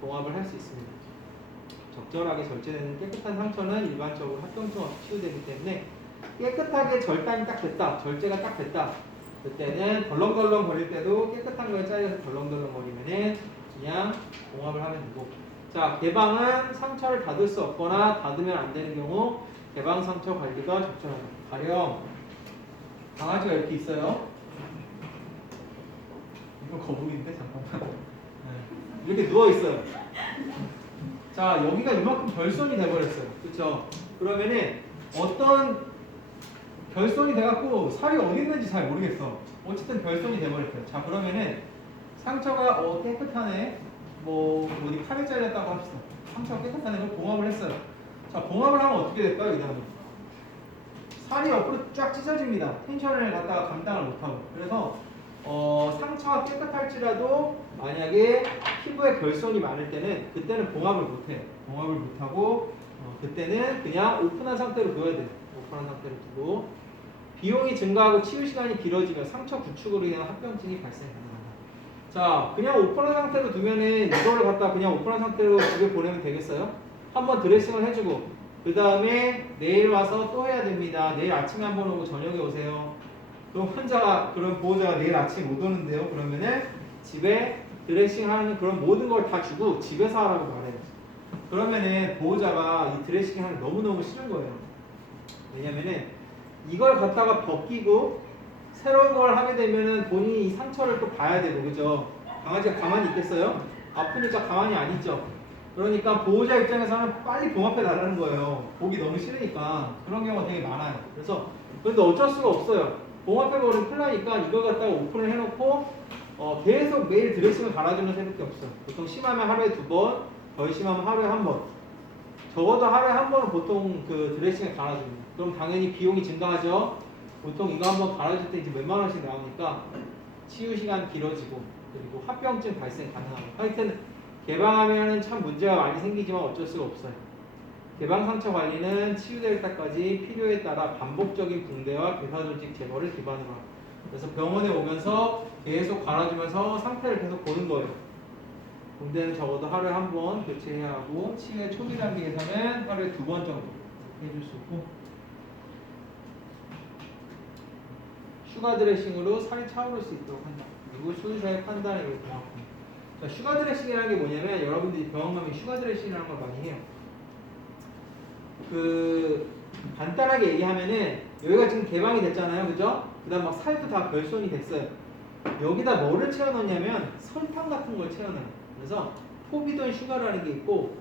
봉합을 할 수 있습니다. 적절하게 절제되는 깨끗한 상처는 일반적으로 합병증 없이 치유되기 때문에 깨끗하게 절단이 딱 됐다, 절제가 딱 됐다. 그때는 덜렁덜렁 거릴 때도 깨끗한 거에 짜여서 덜렁덜렁 거리면은 그냥 봉합을 하면 되고. 자, 개방은 상처를 닫을 수 없거나 닫으면 안 되는 경우 개방 상처 관리가 적절하다. 가령 강아지가 이렇게 있어요. 이거 거북인데 잠깐만. 네. 이렇게 누워 있어요. 자, 여기가 이만큼 결손이 돼버렸어요. 그렇죠? 그러면은 어떤 결손이 돼갖고 살이 어디 있는지 잘 모르겠어. 어쨌든 결손이 돼버렸어요. 자, 그러면은 상처가 깨끗하네. 뭐 어디 칼에 잘렸다고 합시다. 상처가 깨끗하네. 그럼 봉합을 했어요. 자, 봉합을 하면 어떻게 될까요? 이 다음에 살이 옆으로 쫙 찢어집니다. 텐션을 갖다가 감당을 못하고. 그래서 상처가 깨끗할지라도 만약에 피부에 결손이 많을 때는 그때는 봉합을 못해요. 봉합을 못하고 그때는 그냥 오픈한 상태로 둬야 돼요. 오픈한 상태로 두고 비용이 증가하고 치유 시간이 길어지면 상처 구축으로 인한 합병증이 발생 가능합니다. 자, 그냥 오픈한 상태로 두면은 이거를 갖다 그냥 오픈한 상태로 집에 보내면 되겠어요? 한번 드레싱을 해주고 그 다음에 내일 와서 또 해야 됩니다. 내일 아침에 한번 오고 저녁에 오세요. 그럼 그럼 보호자가 내일 아침 못 오는데요. 그러면은 집에 드레싱하는 그런 모든 걸 다 주고 집에서 하라고 말해요. 그러면은 보호자가 이 드레싱 하는 게 너무너무 싫은 거예요. 왜냐면은 이걸 갖다가 벗기고 새로운 걸 하게 되면은 본인이 이 상처를 또 봐야 되고, 그죠? 강아지가 가만히 있겠어요? 아프니까 가만히 안 있죠? 그러니까 보호자 입장에서는 빨리 봉합해 달라는 거예요. 보기 너무 싫으니까. 그런 경우가 되게 많아요. 그런데 어쩔 수가 없어요. 봉합해버리면 큰일 나니까 이걸 갖다가 오픈을 해놓고 계속 매일 드레싱을 갈아주는 새밖에 없어요. 보통 심하면 하루에 2번, 덜 심하면 하루에 1번. 적어도 하루에 1번은 보통 그 드레싱을 갈아줍니다. 그럼 당연히 비용이 증가하죠. 보통 이거 한번 갈아줄 때 이제 몇만 원씩 나오니까 치유 시간 길어지고 그리고 합병증 발생 가능합니다. 하여튼 개방하면은 참 문제가 많이 생기지만 어쩔 수가 없어요. 개방 상처 관리는 치유될 때까지 필요에 따라 반복적인 붕대와 괴사조직 제거를 기반으로 합니다. 그래서 병원에 오면서 계속 갈아주면서 상태를 계속 보는 거예요. 붕대는 적어도 하루에 1번 교체해야 하고 치유의 초기 단계에서는 하루에 2번 정도 해줄 수 있고 슈가 드레싱으로 살이 차오를 수 있도록 한다. 그리고 수의사의 판단에 의해 정확합니다. 자, 슈가 드레싱이라는 게 뭐냐면 여러분들이 병원 가면 슈가 드레싱이라는 걸 많이 해요. 간단하게 얘기하면은 여기가 지금 개방이 됐잖아요, 그죠? 그 다음 막 살도 다 결손이 됐어요. 여기다 뭐를 채워 넣냐면 설탕 같은 걸 채워 넣어요. 그래서 포비돈 슈가라는 게 있고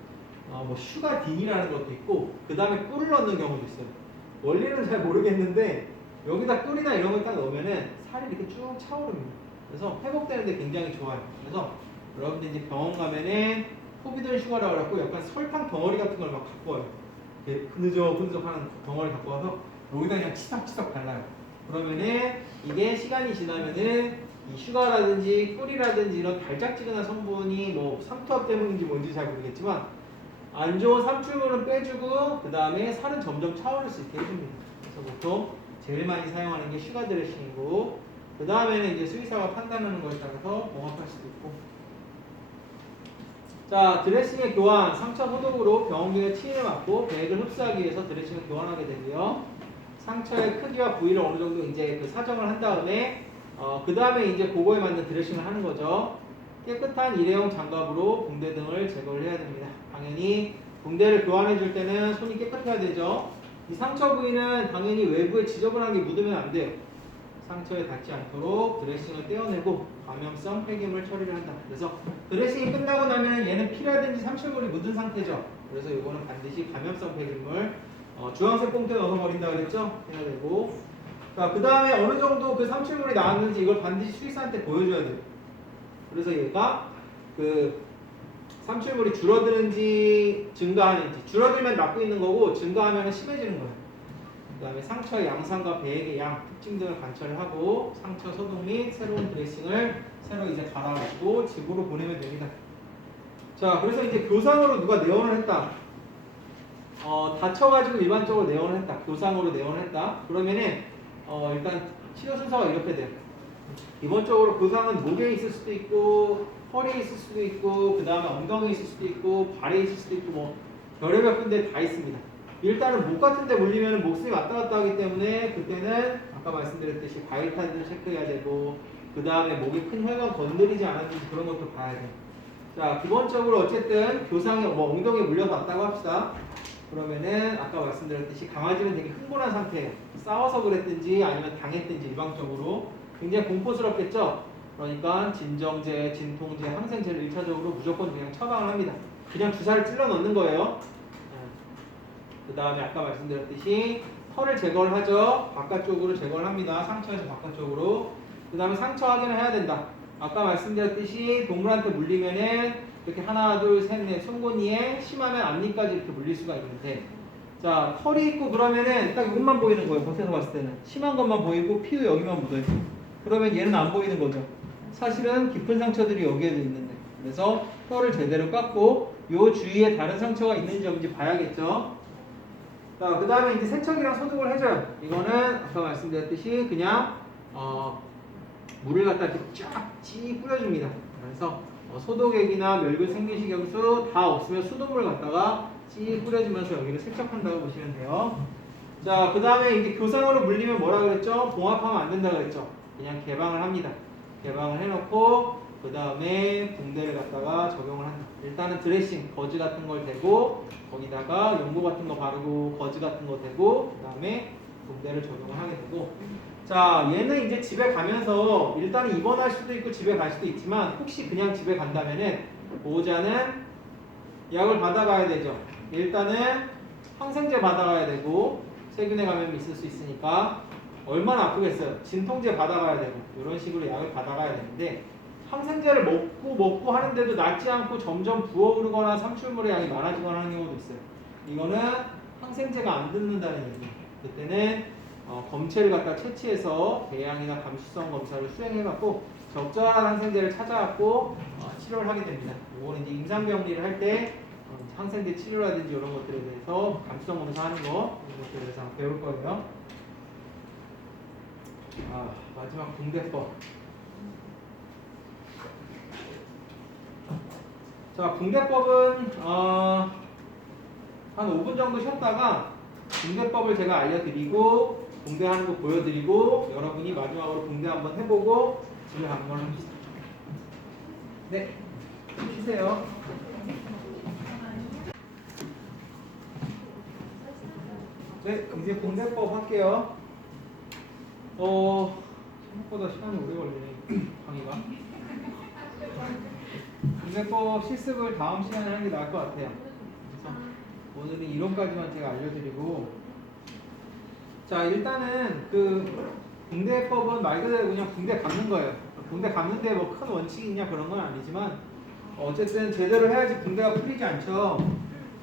뭐 슈가딘이라는 것도 있고 그 다음에 꿀을 넣는 경우도 있어요. 원리는 잘 모르겠는데 여기다 꿀이나 이런 걸 딱 넣으면은 살이 이렇게 쭉 차오릅니다. 그래서 회복되는데 굉장히 좋아요. 그래서 여러분들 이제 병원 가면은 포비돈 슈가라고 해갖고 약간 설탕 덩어리 같은 걸 막 갖고 와요. 흐느적흐느적하는 덩어리 갖고 와서 여기다 그냥 치석치석 발라요. 그러면은 이게 시간이 지나면은 이 슈가라든지 꿀이라든지 이런 달짝지근한 성분이 뭐 삼투압 때문인지 뭔지 잘 모르겠지만 안 좋은 삼출물은 빼주고 그 다음에 살은 점점 차오를 수 있게 해줍니다. 그래서 보통 제일 많이 사용하는 게 슈가 드레싱이고 그 다음에는 이제 수의사가 판단하는 것에 따라서 봉합할 수도 있고. 자, 드레싱의 교환, 상처 소독으로 병원균의 침을 막고 배액을 흡수하기 위해서 드레싱을 교환하게 되고요. 상처의 크기와 부위를 어느 정도 이제 그 사정을 한 다음에 그 다음에 이제 그거에 맞는 드레싱을 하는 거죠. 깨끗한 일회용 장갑으로 붕대 등을 제거를 해야 됩니다. 당연히 붕대를 교환해 줄 때는 손이 깨끗해야 되죠. 이 상처 부위는 당연히 외부에 지저분한 게 묻으면 안 돼요. 상처에 닿지 않도록 드레싱을 떼어내고 감염성 폐기물 처리를 한다. 그래서 드레싱이 끝나고 나면 얘는 피라든지 삼출물이 묻은 상태죠. 그래서 이거는 반드시 감염성 폐기물 주황색 봉투에 넣어서 버린다 그랬죠? 해야 되고 그 다음에 어느 정도 그 삼출물이 나왔는지 이걸 반드시 수의사한테 보여줘야 돼요. 그래서 얘가 그 삼출물이 줄어드는지 증가하는지 줄어들면 낫고 있는 거고 증가하면 심해지는 거예요. 그 다음에 상처의 양상과 배액의 양, 특징 등을 관찰을 하고 상처 소독 및 새로운 드레싱을 새로 이제 갈아주고 집으로 보내면 됩니다. 자, 그래서 이제 교상으로 누가 내원을 했다. 다쳐가지고 일반적으로 내원을 했다. 교상으로 내원을 했다. 그러면은 일단 치료 순서가 이렇게 돼요. 기본적으로 교상은 목에 있을 수도 있고 허리에 있을 수도 있고 그 다음에 엉덩이에 있을 수도 있고 발에 있을 수도 있고 뭐 별의별 군데 다 있습니다. 일단은 목 같은 데 물리면 목숨이 왔다 갔다 하기 때문에 그때는 아까 말씀드렸듯이 바이탈도 체크해야 되고 그 다음에 목이 큰 혈관 건드리지 않았는지 그런 것도 봐야 돼요. 자, 기본적으로 어쨌든 교상에 뭐 엉덩이에 물려서 왔다고 합시다. 그러면은 아까 말씀드렸듯이 강아지는 되게 흥분한 상태예요. 싸워서 그랬든지 아니면 당했든지 일방적으로 굉장히 공포스럽겠죠. 그러니까 진정제, 진통제, 항생제를 1차적으로 무조건 그냥 처방을 합니다. 그냥 주사를 찔러 넣는 거예요. 그 다음에 아까 말씀드렸듯이 털을 제거를 하죠. 바깥쪽으로 제거를 합니다. 상처에서 바깥쪽으로. 그 다음에 상처 확인을 해야 된다. 아까 말씀드렸듯이 동물한테 물리면은 이렇게 하나, 둘, 셋, 넷 송곳니에 심하면 앞니까지 이렇게 물릴 수가 있는데 자, 털이 있고 그러면은 딱 이것만 보이는 거예요. 겉에서 봤을 때는. 심한 것만 보이고 피도 여기만 묻어있고 그러면 얘는 안 보이는 거죠. 사실은 깊은 상처들이 여기에도 있는데 그래서 털을 제대로 깎고 요 주위에 다른 상처가 있는지 없는지 봐야겠죠. 자, 그 다음에 이제 세척이랑 소독을 해줘요. 이거는 아까 말씀드렸듯이 그냥 물을 갖다 이렇게 쫙 뿌려줍니다. 그래서 소독액이나 멸균 생리식염수 다 없으면 수돗물 갖다가 찌 뿌려주면서 여기를 세척한다고 보시면 돼요. 자, 그 다음에 이제 교상으로 물리면 뭐라 그랬죠? 봉합하면 안 된다 그랬죠? 그냥 개방을 합니다. 개방을 해놓고 그 다음에 붕대를 갖다가 적용을 한다. 일단은 드레싱, 거즈 같은 걸 대고 거기다가 연고 같은 거 바르고 거즈 같은 거 대고 그 다음에 붕대를 적용을 하게 되고 자, 얘는 이제 집에 가면서 일단은 입원할 수도 있고 집에 갈 수도 있지만 혹시 그냥 집에 간다면은 보호자는 약을 받아가야 되죠. 일단은 항생제 받아가야 되고 세균의 감염이 있을 수 있으니까 얼마나 아프겠어요. 진통제 받아가야 되고 이런 식으로 약을 받아가야 되는데 항생제를 먹고 하는데도 낫지 않고 점점 부어오르거나 삼출물의 양이 많아지거나 하는 경우도 있어요. 이거는 항생제가 안 듣는다는 얘기예요. 그때는 검체를 갖다 채취해서 배양이나 감수성 검사를 수행해갖고 적절한 항생제를 찾아갖고 치료를 하게 됩니다. 이거는 이제 임상병리를 할 때 항생제 치료라든지 이런 것들에 대해서 감수성 검사하는 거 이런 것들에 대해서 배울 거예요. 마지막 붕대법. 자, 붕대법은 한 5분 정도 쉬었다가 붕대법을 제가 알려드리고 붕대하는 거 보여드리고 여러분이 마지막으로 붕대 한번 해보고 집에 가는 걸 합시다. 네, 쉬세요. 네, 이제 붕대법 할게요. 생각보다 시간이 오래 걸리네, 강의가. 붕대법 실습을 다음 시간에 하는 게 나을 것 같아요. 그래서 오늘은 이론까지만 제가 알려드리고 자, 일단은 그 붕대법은 말 그대로 그냥 붕대 감는 거예요. 붕대 감는데 뭐 큰 원칙이 있냐 그런 건 아니지만 어쨌든 제대로 해야지 붕대가 풀리지 않죠.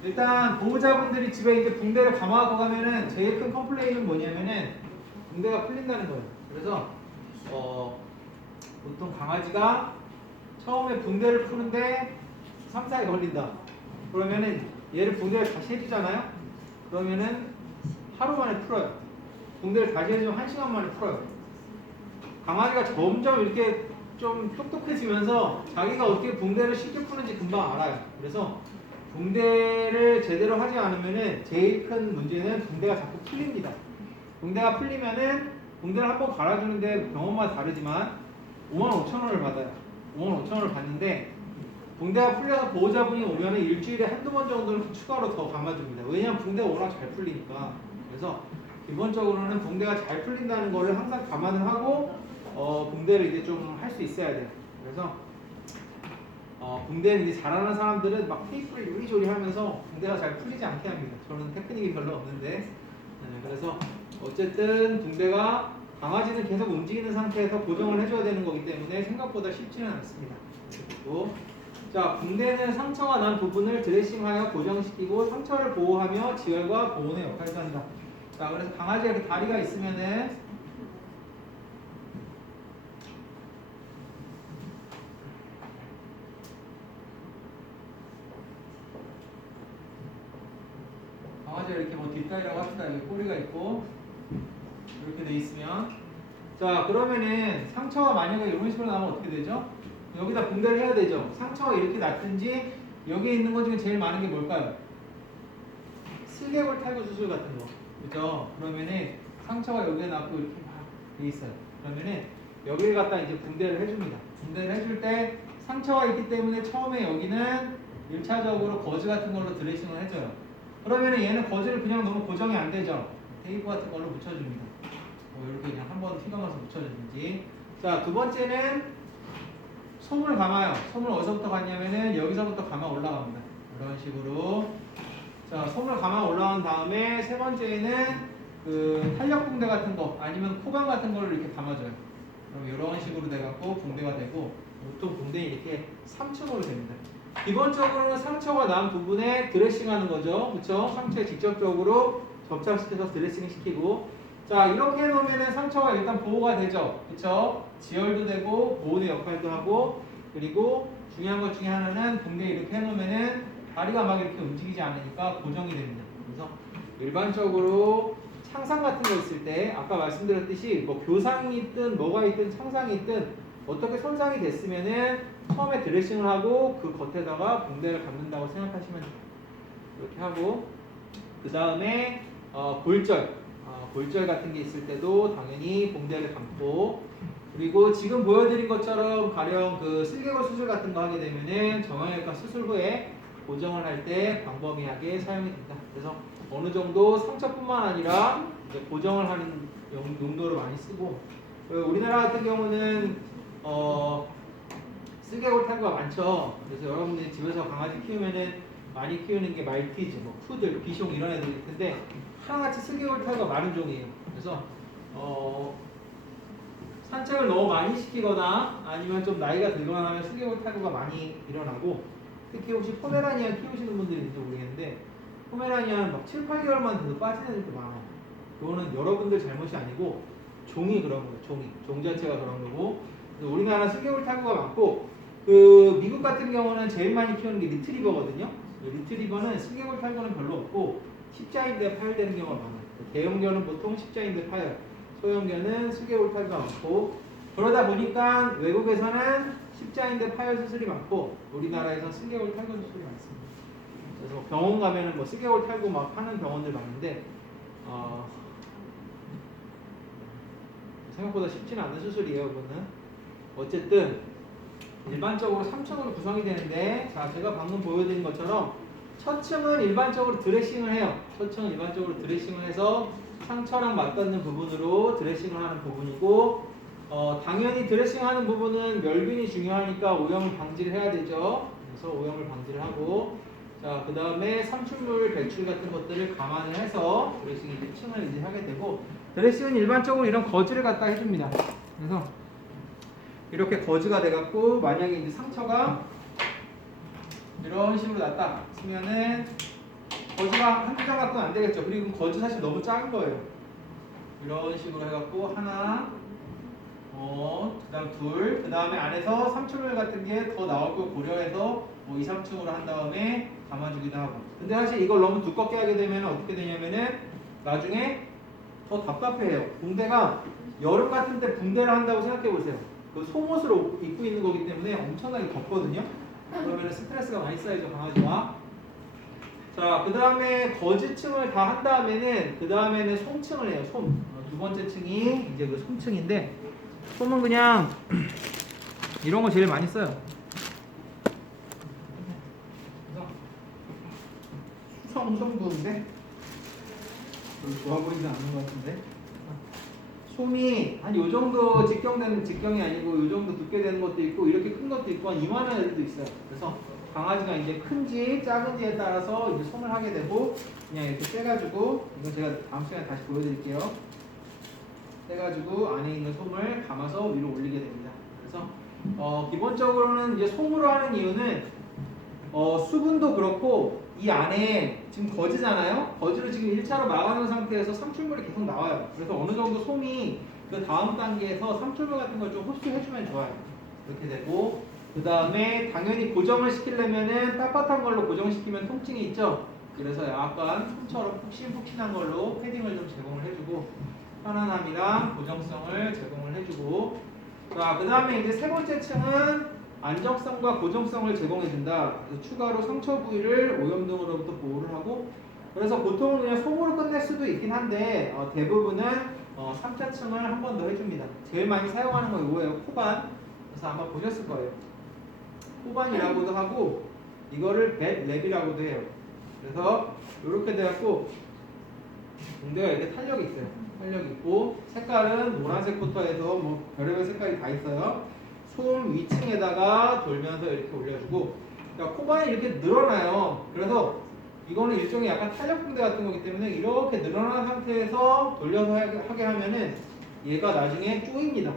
일단 보호자분들이 집에 이제 붕대를 감아갖고 가면은 제일 큰 컴플레인은 뭐냐면은 붕대가 풀린다는 거예요. 그래서 보통 강아지가 처음에 붕대를 푸는데 3, 4일 걸린다. 그러면은 얘를 붕대를 다시 해주잖아요. 그러면은 하루 만에 풀어요. 붕대를 다시 해주면 1시간 만에 풀어요. 강아지가 점점 이렇게 좀 똑똑해지면서 자기가 어떻게 붕대를 쉽게 푸는지 금방 알아요. 그래서 붕대를 제대로 하지 않으면은 제일 큰 문제는 붕대가 자꾸 풀립니다. 붕대가 풀리면은 붕대를 한번 갈아주는데 병원마다 다르지만 55,000원을 받아요. 55,000원을 받는데 붕대가 풀려서 보호자분이 오면은 일주일에 한두 번 정도는 추가로 더 감아줍니다. 왜냐면 붕대가 워낙 잘 풀리니까. 그래서 기본적으로는 붕대가 잘 풀린다는 거를 항상 감안을 하고 붕대를 이제 좀 할 수 있어야 돼요. 그래서 붕대는 이제 잘하는 사람들은 막 테이프를 요리조리 하면서 붕대가 잘 풀리지 않게 합니다. 저는 테크닉이 별로 없는데 그래서 어쨌든 붕대가 강아지는 계속 움직이는 상태에서 고정을 해줘야 되는 거기 때문에 생각보다 쉽지는 않습니다. 그리고 자, 붕대는 상처가 난 부분을 드레싱하여 고정시키고 상처를 보호하며 지혈과 보온의 역할을 한다. 자, 그래서 강아지가 이렇게 다리가 있으면은 강아지가 이렇게 뭐 뒷다리라고 합시다. 여기 꼬리가 있고 이렇게 돼 있으면 자, 그러면은 상처가 만약에 이런 식으로 나면 어떻게 되죠? 여기다 붕대를 해야 되죠. 상처가 이렇게 났든지 여기에 있는 것 중에 제일 많은 게 뭘까요? 슬개골 탈구 수술 같은 거. 그죠? 그러면은 상처가 여기에 났고 이렇게 막 돼 있어요. 그러면은 여기를 갖다 이제 붕대를 해줍니다. 붕대를 해줄 때 상처가 있기 때문에 처음에 여기는 1차적으로 거즈 같은 걸로 드레싱을 해줘요. 그러면은 얘는 거즈를 그냥 너무 고정이 안 되죠. 테이프 같은 걸로 붙여줍니다. 이렇게 그냥 한번 휘감아서 붙여주든지. 자, 두 번째는 솜을 감아요. 솜을 어디서부터 감냐면은 여기서부터 감아 올라갑니다. 이런 식으로. 자, 솜을 감아 올라온 다음에 세 번째는 그 탄력 붕대 같은 거 아니면 코감 같은 거를 이렇게 감아줘요. 그럼 이런 식으로 돼갖고 붕대가 되고, 보통 붕대는 이렇게 3층으로 됩니다. 기본적으로는 상처가 난 부분에 드레싱하는 거죠. 그쵸? 상처에 직접적으로 접착시켜서 드레싱 시키고, 자, 이렇게 해놓으면 상처가 일단 보호가 되죠. 그쵸? 지혈도 되고 보호의 역할도 하고, 그리고 중요한 것 중에 하나는 붕대 이렇게 해놓으면은 다리가 막 이렇게 움직이지 않으니까 고정이 됩니다. 그래서 일반적으로 창상 같은 거 있을 때 아까 말씀드렸듯이 뭐 교상이 있든 뭐가 있든 창상이 있든 어떻게 손상이 됐으면은 처음에 드레싱을 하고 그 겉에다가 붕대를 감는다고 생각하시면 돼요. 이렇게 하고 그 다음에 골절 같은 게 있을 때도 당연히 붕대를 감고, 그리고 지금 보여드린 것처럼 가령 그 슬개골 수술 같은 거 하게 되면은 정형외과 수술 후에 고정을 할 때 광범위하게 사용이 된다. 그래서 어느 정도 상처뿐만 아니라 이제 고정을 하는 용도로 많이 쓰고, 우리나라 같은 경우는 슬개골 탈구가 많죠. 그래서 여러분들이 집에서 강아지 키우면은 많이 키우는 게 말티즈, 뭐 푸들, 비숑 이런 애들일 텐데 하나같이 슬개골 탈구가 많은 종이에요. 그래서 산책을 너무 많이 시키거나 아니면 좀 나이가 들거나 하면 슬개골 탈구가 많이 일어나고, 특히 혹시 포메라니안 키우시는 분들이 있는지 모르겠는데 포메라니안 막 7, 8개월만 돼도 빠지는 애들도 많아요. 그거는 여러분들 잘못이 아니고 종이 그런 거예요. 종 자체가 그런 거고. 우리나라 슬개골 탈구가 많고, 그 미국 같은 경우는 제일 많이 키우는 게 리트리버거든요. 리트리버는 슬개골 탈구는 별로 없고 십자인대 파열되는 경우가 많아요. 대형견은 보통 십자인대 파열, 소형견은 슬개골 탈구가 많고, 그러다 보니까 외국에서는 십자인대 파열 수술이 많고 우리나라에서 슬개골 탈구 수술이 많습니다. 그래서 병원 가면은 뭐 슬개골 탈구 막 하는 병원들 많은데 생각보다 쉽지는 않은 수술이에요. 그거는 어쨌든 일반적으로 3층으로 구성이 되는데, 자, 제가 방금 보여드린 것처럼 첫 층은 일반적으로 드레싱을 해요. 첫 층은 일반적으로 드레싱을 해서 상처랑 맞닿는 부분으로 드레싱을 하는 부분이고, 당연히 드레싱하는 부분은 멸균이 중요하니까 오염을 방지를 해야 되죠. 그래서 오염을 방지를 하고, 자, 그 다음에 삼출물 배출 같은 것들을 감안을 해서 드레싱 이제 층을 이제 하게 되고, 드레싱은 일반적으로 이런 거즈를 갖다 해줍니다. 그래서 이렇게 거즈가 돼갖고 만약에 이제 상처가 이런 식으로 났다 쓰면은 거즈가 한두 장 갖고는 안 되겠죠. 그리고 거즈 사실 너무 작은 거예요. 이런 식으로 해갖고 하나, 그 다음 둘, 그 다음에 안에서 삼출물 같은 게 더 나올 걸 고려해서 뭐 2, 3층으로 한 다음에 감아주기도 하고. 근데 사실 이걸 너무 두껍게 하게 되면 어떻게 되냐면은 나중에 더 답답해요. 붕대가 여름 같은 때 붕대를 한다고 생각해 보세요. 그 속옷을 입고 있는 거기 때문에 엄청나게 덥거든요. 그러면 스트레스가 많이 쌓이죠, 강아지와. 자, 그 다음에 거즈층을 다 한 다음에는 그 다음에는 솜층을 해요. 솜. 두 번째 층이 이제 그 솜층인데, 솜은 그냥 이런 거 제일 많이 써요. 수성 성분인데 별로 좋아 보이지 않는 것 같은데. 솜이 한 요 정도 직경이 아니고 요 정도 두께 되는 것도 있고 이렇게 큰 것도 있고 한 이만한 애들도 있어요. 그래서 강아지가 이제 큰지 작은지에 따라서 이제 솜을 하게 되고, 그냥 이렇게 떼가지고, 이건 제가 다음 시간에 다시 보여드릴게요. 떼가지고 안에 있는 솜을 감아서 위로 올리게 됩니다. 그래서 기본적으로는 이제 솜으로 하는 이유는 수분도 그렇고 이 안에 지금 거즈잖아요. 거즈를 지금 1차로 막아놓은 상태에서 삼출물이 계속 나와요. 그래서 어느 정도 솜이 그 다음 단계에서 삼출물 같은 걸 좀 흡수해주면 좋아요. 이렇게 되고, 그 다음에 당연히 고정을 시키려면은 빳빳한 걸로 고정시키면 통증이 있죠. 그래서 약간 솜처럼 푹신푹신한 걸로 패딩을 좀 제공을 해주고 편안함이랑 고정성을 제공을 해주고, 자, 그 다음에 이제 세 번째 층은 안정성과 고정성을 제공해준다. 그래서 추가로 상처 부위를 오염 등으로부터 보호를 하고, 그래서 보통은 그냥 솜으로 끝낼 수도 있긴 한데 대부분은 3차층을 한 번 더 해줍니다. 제일 많이 사용하는 거 이거예요. 코반. 그래서 아마 보셨을 거예요. 코반이라고도 하고 이거를 벳랩이라고도 해요. 그래서 이렇게 돼갖고 붕대가 이렇게 탄력이 있어요. 탄력이 있고 색깔은 노란색 부터해서 뭐 별의별 색깔이 다 있어요. 솜 위층에다가 돌면서 이렇게 올려주고, 그러니까 코반이 이렇게 늘어나요. 그래서 이거는 일종의 약간 탄력 붕대 같은 거기 때문에 이렇게 늘어난 상태에서 돌려서 하게 하면은 얘가 나중에 쪼입니다.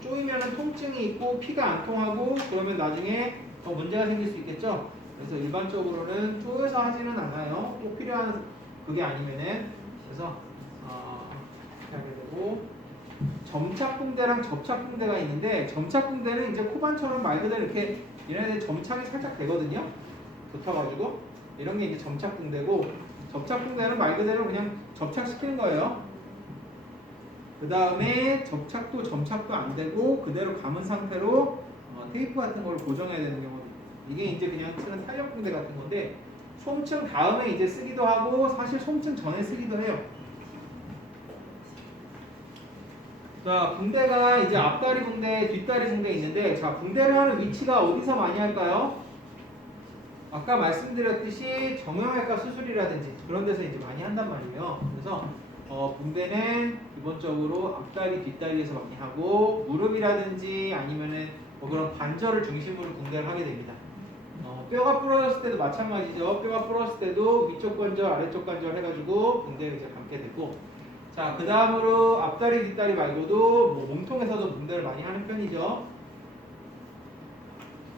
쪼이면은 통증이 있고 피가 안 통하고 그러면 나중에 더 문제가 생길 수 있겠죠. 그래서 일반적으로는 쪼여서 하지는 않아요. 꼭 필요한 그게 아니면은. 그래서 이렇게 하게 되고, 점착 붕대랑 접착 붕대가 있는데, 점착 붕대는 이제 코반처럼 말 그대로 이렇게 얘네들 점착이 살짝 되거든요. 붙어가지고 이런 게 이제 점착 붕대고, 접착 붕대는 말 그대로 그냥 접착시키는 거예요. 그 다음에 접착도 점착도 안 되고 그대로 감은 상태로 테이프 같은 걸 고정해야 되는 경우, 이게 이제 그냥 쓰는 탄력 붕대 같은 건데, 솜층 다음에 이제 쓰기도 하고 사실 솜층 전에 쓰기도 해요. 자, 붕대가 이제 앞다리 붕대, 뒷다리 붕대 있는데, 자, 붕대를 하는 위치가 어디서 많이 할까요? 아까 말씀드렸듯이 정형외과 수술이라든지 그런 데서 이제 많이 한단 말이에요. 그래서 붕대는 기본적으로 앞다리, 뒷다리에서 많이 하고, 무릎이라든지 아니면은 뭐 그런 관절을 중심으로 붕대를 하게 됩니다. 뼈가 부러졌을 때도 마찬가지죠. 뼈가 부러졌을 때도 위쪽 관절, 아래쪽 관절 해가지고 붕대를 이제 감게 되고, 자, 그 다음으로 앞다리, 뒷다리 말고도 뭐 몸통에서도 붕대를 많이 하는 편이죠.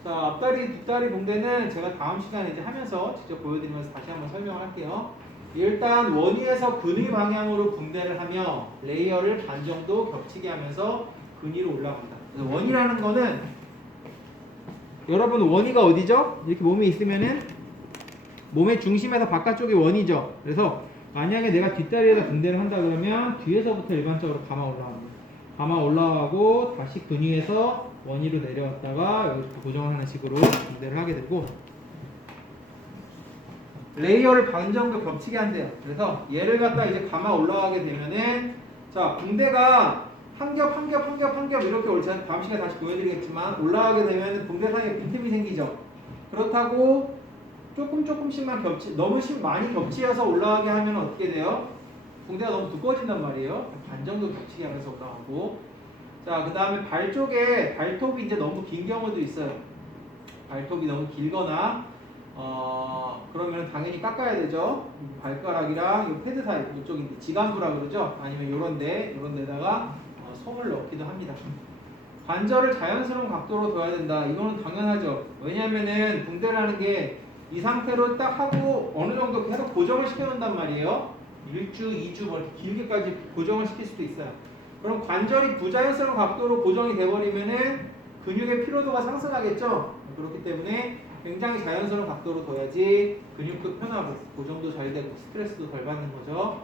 자, 앞다리, 뒷다리 붕대는 제가 다음 시간에 이제 하면서 직접 보여드리면서 다시 한번 설명을 할게요. 일단 원위에서 근위 방향으로 붕대를 하며 레이어를 반 정도 겹치게 하면서 근위로 올라갑니다. 그래서 원위라는 거는, 여러분 원위가 어디죠? 이렇게 몸에 있으면은 몸의 중심에서 바깥쪽이 원이죠. 그래서 만약에 내가 뒷다리에다 붕대를 한다 그러면 뒤에서부터 일반적으로 감아 올라갑니다. 감아 올라가고 다시 근위에서 원위로 내려왔다가 여기서 고정하는 식으로 붕대를 하게 되고, 레이어를 반 정도 겹치게 한대요. 그래서 얘를 갖다 이제 감아 올라가게 되면은, 자, 붕대가 한 겹 이렇게 올자, 다음 시간에 다시 보여드리겠지만 올라가게 되면 붕대 사이에 빈틈이 생기죠. 그렇다고 조금씩만 너무 많이 겹치어서 올라가게 하면 어떻게 돼요? 붕대가 너무 두꺼워진단 말이에요. 반 정도 겹치게 하면서 올라가고, 자, 그 다음에 발 쪽에 발톱이 이제 너무 긴 경우도 있어요. 발톱이 너무 길거나 그러면 당연히 깎아야 되죠. 발가락이랑 이 패드 사이, 이쪽이 지간부라 그러죠. 아니면 요런 데다가 솜을 넣기도 합니다. 관절을 자연스러운 각도로 둬야 된다. 이거는 당연하죠. 왜냐면은 붕대를 하는 게 이 상태로 딱 하고 어느 정도 계속 고정을 시켜놓는단 말이에요. 1주, 2주 뭐 이렇게 길게까지 고정을 시킬 수도 있어요. 그럼 관절이 부자연스러운 각도로 고정이 돼버리면은 근육의 피로도가 상승하겠죠. 그렇기 때문에 굉장히 자연스러운 각도로 둬야지 근육도 편하고 고정도 잘 되고 스트레스도 덜 받는 거죠.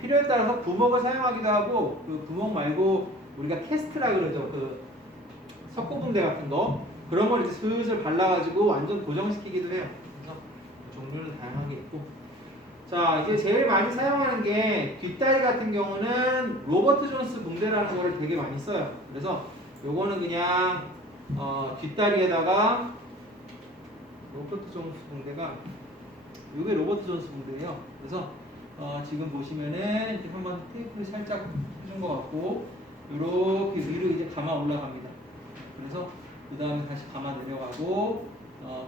필요에 따라서 부먹을 사용하기도 하고, 그 부먹 말고 우리가 캐스트라 그러죠. 그 석고붕대 같은 거, 그런 걸 이제 슬슬 발라가지고 완전 고정시키기도 해요. 그래서 종류는 다양하게 있고, 자, 이제 제일 많이 사용하는 게 뒷다리 같은 경우는 로버트 존스 붕대라는 거를 되게 많이 써요. 그래서 요거는 그냥 뒷다리에다가 로버트 존스 붕대가, 요게 로버트 존스 붕대예요. 그래서 지금 보시면은 이렇게 한번 테이프를 살짝 해준 것 같고, 이렇게 위로 이제 감아 올라갑니다. 그래서 그 다음에 다시 감아 내려가고,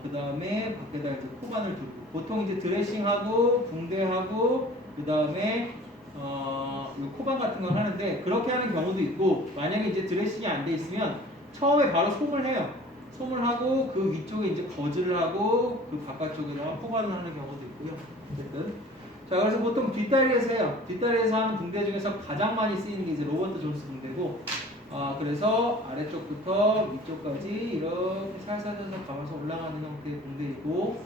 그 다음에 밖에다 이제 코반을 두고, 보통 이제 드레싱하고 붕대하고 그 다음에 코반 같은 걸 하는데, 그렇게 하는 경우도 있고, 만약에 이제 드레싱이 안 돼 있으면 처음에 바로 솜을 해요. 솜을 하고 그 위쪽에 이제 거즈를 하고 그 바깥쪽에다가 코반을 하는 경우도 있고요. 어쨌든 자, 그래서 보통 뒷다리에서 해요. 뒷다리에서 하는 붕대 중에서 가장 많이 쓰이는 게 이제 로버트 존스 붕대고, 그래서 아래쪽부터 위쪽까지 이렇게 살살살살 감아서 올라가는 형태의 붕대이고,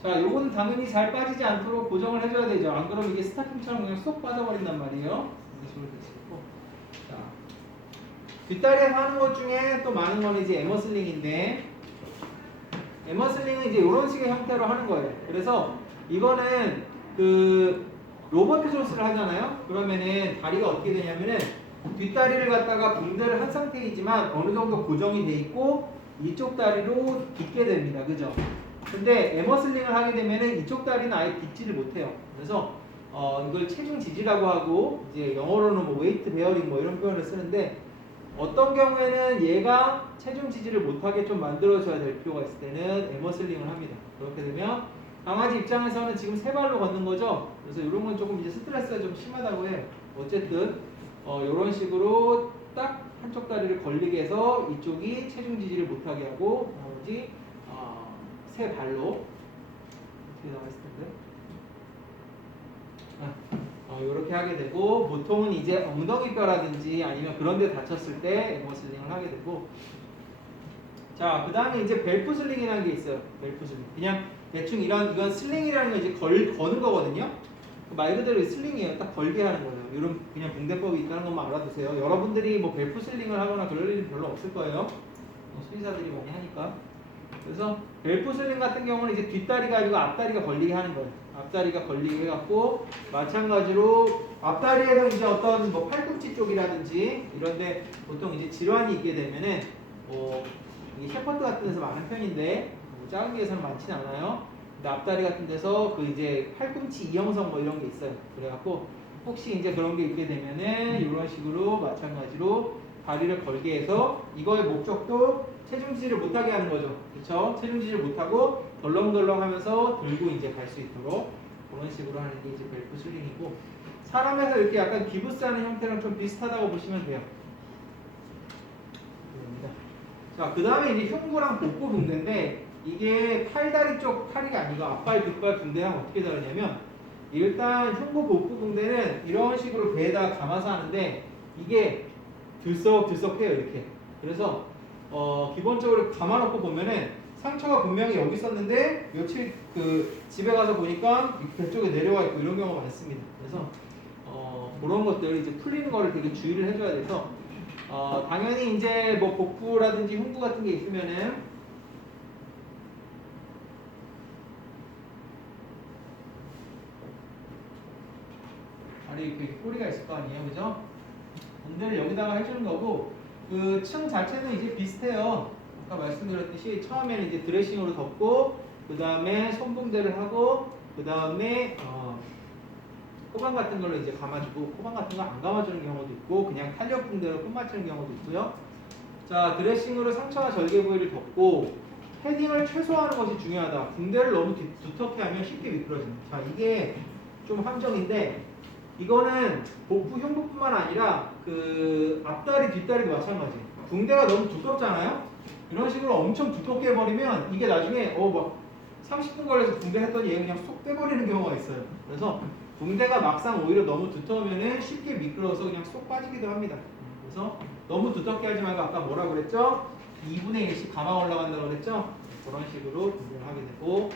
자, 요건 당연히 잘 빠지지 않도록 고정을 해줘야 되죠. 안 그러면 이게 스타킹처럼 그냥 쏙 빠져버린단 말이에요. 이런 식으로 될 수 있고, 자, 뒷다리에서 하는 것 중에 또 많은 거는 이제 에머슬링인데, 에머슬링은 이제 이런 식의 형태로 하는 거예요. 그래서 이거는 그 로버트 조스를 하잖아요. 그러면은 다리가 어떻게 되냐면은 뒷다리를 갖다가 붕대를 한 상태이지만 어느 정도 고정이 돼 있고 이쪽 다리로 딛게 됩니다. 그죠? 근데 에머슬링을 하게 되면은 이쪽 다리는 아예 딛지를 못해요. 그래서 이걸 체중 지지라고 하고 이제 영어로는 뭐 웨이트 베어링 뭐 이런 표현을 쓰는데 어떤 경우에는 얘가 체중 지지를 못하게 좀 만들어줘야 될 필요가 있을 때는 에머슬링을 합니다. 그렇게 되면 강아지 입장에서는 지금 세 발로 걷는 거죠. 그래서 이런 건 조금 이제 스트레스가 좀 심하다고 해요. 어쨌든 이런 식으로 딱 한쪽 다리를 걸리게 해서 이쪽이 체중 지지를 못하게 하고 나머지 세 발로 어떻게 나와 있을 텐데 이렇게 하게 되고 보통은 이제 엉덩이뼈라든지 아니면 그런 데 다쳤을 때 에머슬링을 하게 되고 자, 그 다음에 이제 벨프 슬링이라는 게 있어요. 벨프 슬링. 그냥 대충 이건 슬링이라는 건 이제 거는 거거든요. 말 그대로 슬링이에요. 딱 걸게 하는 거예요. 이런 그냥 붕대법이 있다는 것만 알아두세요. 여러분들이 뭐 벨프 슬링을 하거나 그럴 일은 별로 없을 거예요. 수의사들이 많이 하니까. 그래서 벨프 슬링 같은 경우는 이제 뒷다리가 아니고 앞다리가 걸리게 하는 거예요. 앞다리가 걸리게 해갖고 마찬가지로 앞다리에서 이제 어떤 뭐 팔꿈치 쪽이라든지 이런데 보통 이제 질환이 있게 되면은 이게 셰퍼드 같은 데서 많은 편인데 작은 개에서는 많지는 않아요. 근데 앞다리 같은 데서 그 이제 팔꿈치 이형성 뭐 이런 게 있어요. 그래갖고 혹시 이제 그런 게 있게 되면은 이런 식으로 마찬가지로 다리를 걸게 해서 이거의 목적도 체중 지지를 못하게 하는 거죠. 그렇죠? 체중 지지를 못하고 덜렁덜렁하면서 들고 이제 갈 수 있도록 그런 식으로 하는 게 이제 벨프 슬링이고 사람에서 이렇게 약간 기부스하는 형태랑 좀 비슷하다고 보시면 돼요. 자, 그 다음에 이제 흉부랑 복부 붕대인데 이게 팔다리 쪽 팔이 아니고 앞발, 뒷발 붕대랑 어떻게 다르냐면 일단 흉부 복부 붕대는 이런 식으로 배에다 감아서 하는데 이게 들썩들썩해요 이렇게. 그래서 기본적으로 감아놓고 보면은 상처가 분명히 여기 있었는데 며칠 그 집에 가서 보니까 배 쪽에 내려와 있고 이런 경우가 많습니다. 그래서 그런 것들 이제 풀리는 거를 되게 주의를 해줘야 돼서 당연히 이제 뭐 복부라든지 흉부 같은 게 있으면은 다리 이렇게 꼬리가 있을 거 아니에요, 그죠? 붕대를 여기다가 해주는 거고 그 층 자체는 이제 비슷해요. 아까 말씀드렸듯이 처음에는 이제 드레싱으로 덮고 그 다음에 손붕대를 하고 그 다음에 코방 같은 걸로 이제 감아주고 코방 같은 거 안 감아주는 경우도 있고 그냥 탄력 붕대로 끝 맞추는 경우도 있고요. 자, 드레싱으로 상처와 절개 부위를 덮고 패딩을 최소화하는 것이 중요하다. 붕대를 너무 두텁게 하면 쉽게 미끄러집니다. 자, 이게 좀 함정인데 이거는 복부 흉부뿐만 아니라 그 앞다리 뒷다리도 마찬가지. 붕대가 너무 두껍잖아요. 이런 식으로 엄청 두껍게 해버리면 이게 나중에 막 30분 걸려서 붕대 했더니 얘 그냥 쏙 빼버리는 경우가 있어요. 그래서 붕대가 막상 오히려 너무 두터우면은 쉽게 미끄러워서 그냥 쏙 빠지기도 합니다. 그래서 너무 두텁게 하지 말고 아까 뭐라 그랬죠? 2분의 1씩 감아 올라간다고 그랬죠? 그런 식으로 붕대를 하게 되고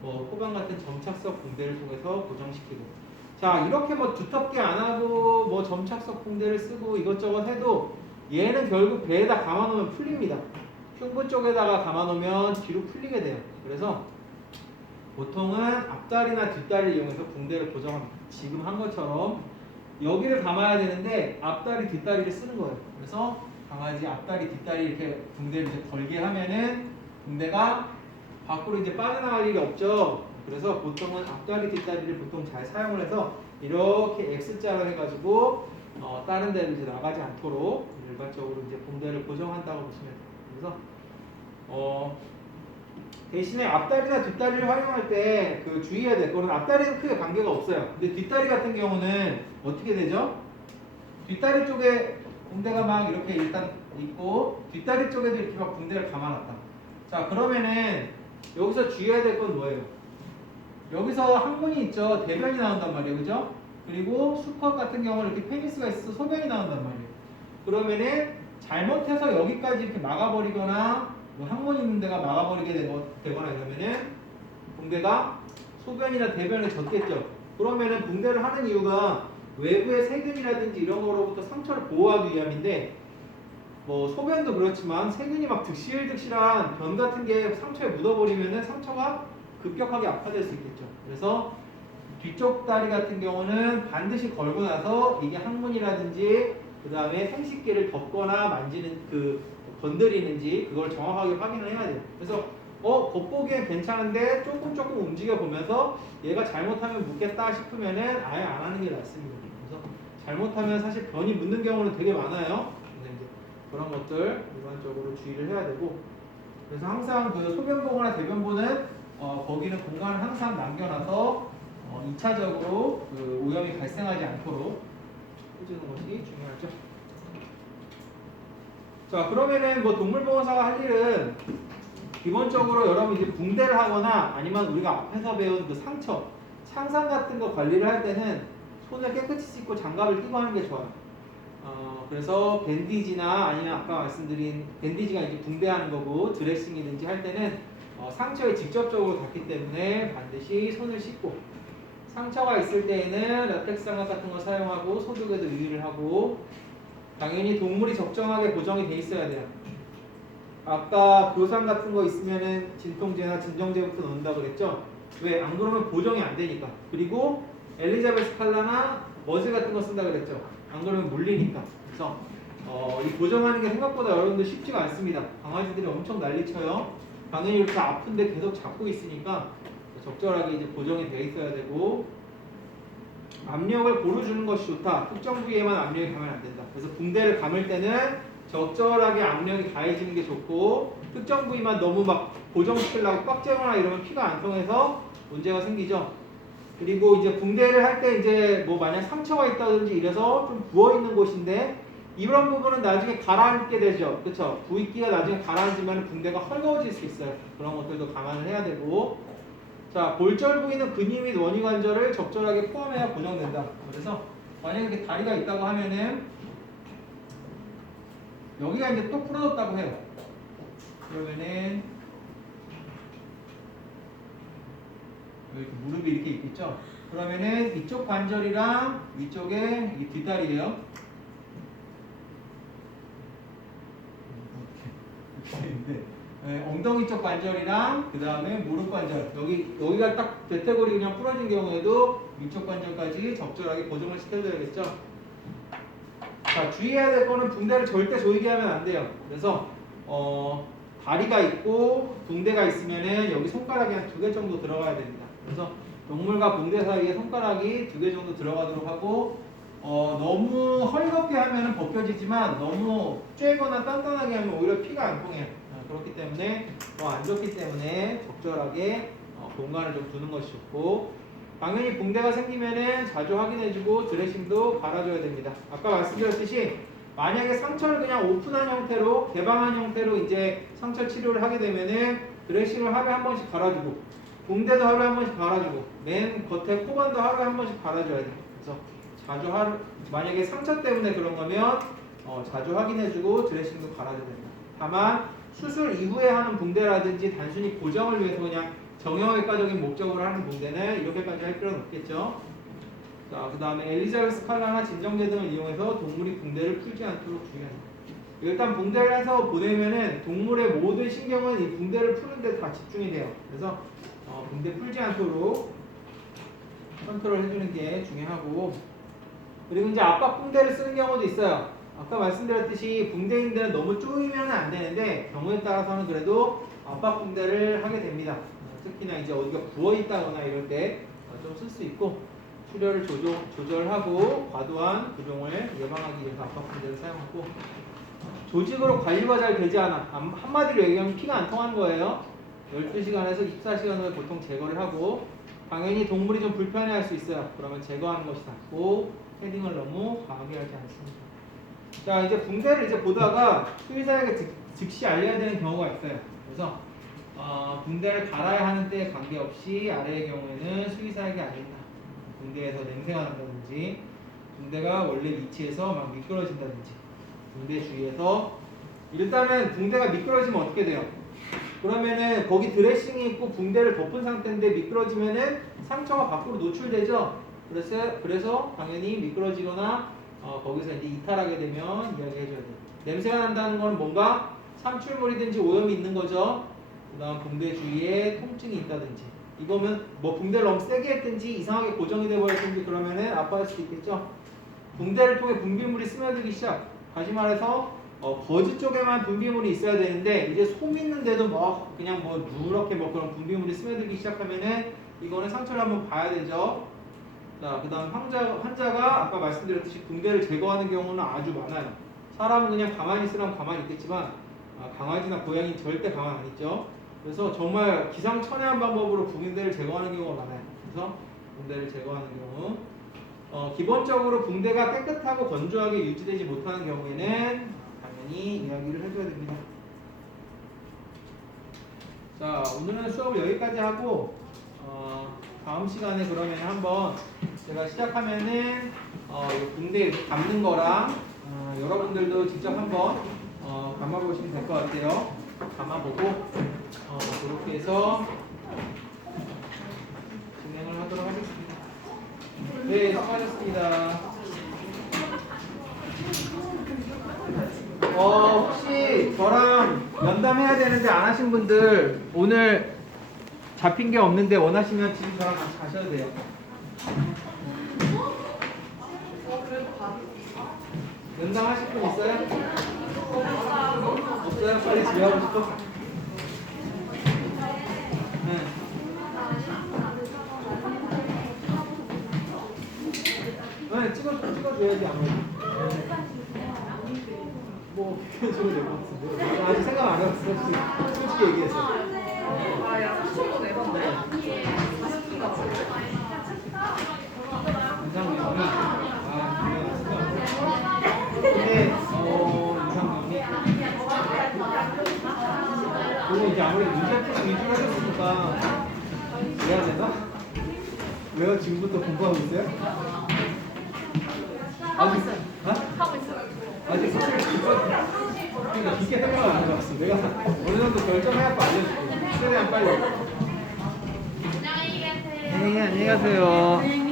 뭐 코방 같은 점착석 붕대를 통해서 고정시키고 자, 이렇게 뭐 두텁게 안 하고 뭐 점착석 붕대를 쓰고 이것저것 해도 얘는 결국 배에다 감아놓으면 풀립니다. 흉부 쪽에다가 감아놓으면 뒤로 풀리게 돼요. 그래서 보통은 앞다리나 뒷다리를 이용해서 붕대를 고정합니다. 지금 한 것처럼 여기를 감아야 되는데 앞다리 뒷다리를 쓰는 거예요. 그래서 강아지 앞다리 뒷다리 이렇게 붕대를 이제 걸게 하면은 붕대가 밖으로 이제 빠져나갈 일이 없죠. 그래서 보통은 앞다리 뒷다리를 보통 잘 사용을 해서 이렇게 X자로 해가지고 다른 데를 이제 나가지 않도록 일반적으로 이제 붕대를 고정한다고 보시면 돼요. 그래서 대신에 앞다리나 뒷다리를 활용할 때 그 주의해야 될 거는 앞다리는 크게 관계가 없어요. 근데 뒷다리 같은 경우는 어떻게 되죠? 뒷다리 쪽에 붕대가 막 이렇게 일단 있고 뒷다리 쪽에도 이렇게 막 붕대를 감아놨다. 자, 그러면은 여기서 주의해야 될 건 뭐예요? 여기서 항문이 있죠. 대변이 나온단 말이에요. 그죠? 그리고 수컷 같은 경우는 이렇게 페니스가 있어서 소변이 나온단 말이에요. 그러면은 잘못해서 여기까지 이렇게 막아버리거나 뭐 항문 있는 데가 막아버리게 되거나 이러면은 붕대가 소변이나 대변을 젖겠죠. 그러면은 붕대를 하는 이유가 외부의 세균이라든지 이런 거로부터 상처를 보호하기 위함인데 뭐 소변도 그렇지만 세균이 막 득실득실한 변 같은 게 상처에 묻어버리면은 상처가 급격하게 악화될 수 있겠죠. 그래서 뒤쪽 다리 같은 경우는 반드시 걸고 나서 이게 항문이라든지 그 다음에 생식기를 덮거나 만지는 건드리는지 그걸 정확하게 확인을 해야 돼요. 그래서 겉보기엔 괜찮은데 조금 움직여 보면서 얘가 잘못하면 묻겠다 싶으면은 아예 안 하는 게 낫습니다. 그래서 잘못하면 사실 변이 묻는 경우는 되게 많아요. 근데 이제 그런 것들 일반적으로 주의를 해야 되고, 그래서 항상 그 소변 보거나 대변 보는 거기는 공간을 항상 남겨놔서 2차적으로 그 오염이 발생하지 않도록 해주는 것이 중요하죠. 자, 그러면은 뭐 동물보건사가 할 일은 기본적으로 여러분 이제 붕대를 하거나 아니면 우리가 앞에서 배운 그 상처, 창상 같은 거 관리를 할 때는 손을 깨끗이 씻고 장갑을 끼고 하는 게 좋아요. 그래서 밴디지나 아니면 아까 말씀드린 밴디지가 이제 붕대하는 거고 드레싱이든지 할 때는 상처에 직접적으로 닿기 때문에 반드시 손을 씻고, 상처가 있을 때에는 라텍스 장갑 같은 거 사용하고 소독에도 유의를 하고, 당연히 동물이 적정하게 고정이 돼 있어야 돼요. 아까 교산 같은 거 있으면은 진통제나 진정제부터 넣는다 그랬죠? 왜? 안 그러면 보정이 안 되니까. 그리고 엘리자베스 칼라나 머즈 같은 거 쓴다 그랬죠? 안 그러면 물리니까. 그래서 이 보정하는 게 생각보다 여러분들 쉽지가 않습니다. 강아지들이 엄청 난리쳐요. 당연히 이렇게 아픈데 계속 잡고 있으니까 적절하게 이제 보정이 돼 있어야 되고, 압력을 고루 주는 것이 좋다. 특정 부위에만 압력이 가면 안 된다. 그래서 붕대를 감을 때는 적절하게 압력이 가해지는 게 좋고, 특정 부위만 너무 막 고정시키려고 꽉 재거나 이러면 피가 안 통해서 문제가 생기죠. 그리고 이제 붕대를 할 때 이제 뭐 만약 상처가 있다든지 이래서 좀 부어 있는 곳인데 이런 부분은 나중에 가라앉게 되죠. 그렇죠? 부위끼가 나중에 가라앉으면 붕대가 헐거워질 수 있어요. 그런 것들도 감안을 해야 되고, 자, 골절 부위는 근위 및 원위 관절을 적절하게 포함해야 고정된다. 그래서 만약에 이렇게 다리가 있다고 하면은 여기가 이제 또 부러졌다고 해요. 그러면은 이렇게 무릎이 이렇게 있겠죠. 그러면은 이쪽 관절이랑 위쪽에 이 뒷다리예요. 엉덩이 쪽 관절이랑 그 다음에 무릎 관절, 여기가 딱 대퇴골이 그냥 부러진 경우에도 위쪽 관절까지 적절하게 고정을 시켜줘야겠죠. 자, 주의해야 될 거는 붕대를 절대 조이게 하면 안 돼요. 그래서 다리가 있고 붕대가 있으면은 여기 손가락이 한 2개 정도 들어가야 됩니다. 그래서 동물과 붕대 사이에 손가락이 2개 정도 들어가도록 하고, 너무 헐겁게 하면은 벗겨지지만 너무 쬐거나 단단하게 하면 오히려 피가 안 통해요. 그렇기 때문에 안 좋기 때문에 적절하게 공간을 좀 두는 것이 좋고, 당연히 붕대가 생기면은 자주 확인해주고 드레싱도 갈아줘야 됩니다. 아까 말씀드렸듯이 만약에 상처를 그냥 오픈한 형태로, 개방한 형태로 이제 상처 치료를 하게 되면은 드레싱을 하루에 한 번씩 갈아주고, 붕대도 하루에 한 번씩 갈아주고, 맨 겉에 코반도 하루에 한 번씩 갈아줘야 돼요. 그래서 자주 만약에 상처 때문에 그런 거면 자주 확인해주고 드레싱도 갈아줘야 됩니다. 다만 수술 이후에 하는 붕대라든지 단순히 고정을 위해서 그냥 정형외과적인 목적으로 하는 붕대는 이렇게까지 할 필요는 없겠죠. 자, 그 다음에 엘리자베스 칼라나 진정제 등을 이용해서 동물이 붕대를 풀지 않도록 주의합니다. 일단 붕대를 해서 보내면은 동물의 모든 신경은 이 붕대를 푸는 데 다 집중이 돼요. 그래서 붕대 풀지 않도록 컨트롤 해주는 게 중요하고, 그리고 이제 압박 붕대를 쓰는 경우도 있어요. 아까 말씀드렸듯이 붕대인들은 너무 쪼이면 안 되는데 경우에 따라서는 그래도 압박 붕대를 하게 됩니다. 특히나 이제 어디가 부어 있다거나 이럴 때 좀 쓸 수 있고, 출혈을 조절하고 과도한 부종을 예방하기 위해서 압박 붕대를 사용하고, 조직으로 관리가 잘 되지 않아. 한마디로 얘기하면 피가 안 통하는 거예요. 12시간에서 24시간을 보통 제거를 하고, 당연히 동물이 좀 불편해할 수 있어요. 그러면 제거하는 것이 낫고 헤딩을 너무 과하게 하지 않습니다. 자, 이제 붕대를 이제 보다가 수의사에게 즉시 알려야 되는 경우가 있어요. 그래서 붕대를 갈아야 하는 때에 관계없이 아래의 경우에는 수의사에게 알린다. 붕대에서 냄새가 난다든지, 붕대가 원래 위치에서 막 미끄러진다든지, 붕대 주위에서 일단은 붕대가 미끄러지면 어떻게 돼요? 그러면은 거기 드레싱이 있고 붕대를 덮은 상태인데 미끄러지면은 상처가 밖으로 노출되죠. 그래서 당연히 미끄러지거나 거기서 이제 이탈하게 되면 이야기해줘야 돼요. 냄새가 난다는 건 뭔가 삼출물이든지 오염이 있는 거죠. 그 다음 붕대 주위에 통증이 있다든지 이거면 뭐 붕대를 너무 세게 했든지 이상하게 고정이 돼버렸든지 그러면은 아파할 수도 있겠죠. 붕대를 통해 분비물이 스며들기 시작. 다시 말해서 거즈 쪽에만 분비물이 있어야 되는데 이제 솜 있는데도 뭐 그냥 뭐 누렇게 뭐 그런 분비물이 스며들기 시작하면은 이거는 상처를 한번 봐야 되죠. 자, 그 다음 환자가 아까 말씀드렸듯이 붕대를 제거하는 경우는 아주 많아요. 사람은 그냥 가만히 있으라면 가만히 있겠지만 강아지나 고양이는 절대 가만히 안 있죠. 그래서 정말 기상천외한 방법으로 붕대를 제거하는 경우가 많아요. 그래서 붕대를 제거하는 경우 기본적으로 붕대가 깨끗하고 건조하게 유지되지 못하는 경우에는 당연히 이야기를 해줘야 됩니다. 자, 오늘은 수업을 여기까지 하고 다음 시간에 그러면 한번 제가 시작하면은 이 붕대 이렇게 감는 거랑 여러분들도 직접 한번 감아보시면 될 것 같아요. 감아보고 그렇게 해서 진행을 하도록 하겠습니다. 네, 수고하셨습니다. 혹시 저랑 면담해야 되는데 안 하신 분들 오늘 잡힌 게 없는데 원하시면 지금 저랑 같이 가셔도 돼요. 면담하실 분 있어요? 없어요? 빨리 집에 가고 싶어? 네. 네, 찍어줘야지 아무래도. 뭐 비켜줘도 될 것 같은데. 아직 생각 안 해봤어. 솔직히 얘기해서. 야, 3,000원 내던데? 40분 같은데? 이상형이 근데 이상형이 그리고 이제 아무래도 문제풀이 위주로 하셨으니까 해야 되나? 왜요? 지금부터 공부하고 있어요? 하고 있어요. 하고 있어요. 아직 사실 그러니까 깊게 생각을 안 해봤어. 내가 어느 정도 결정해갖고 알려줄게. 최대한 빨리. 네, 안녕히 가세요.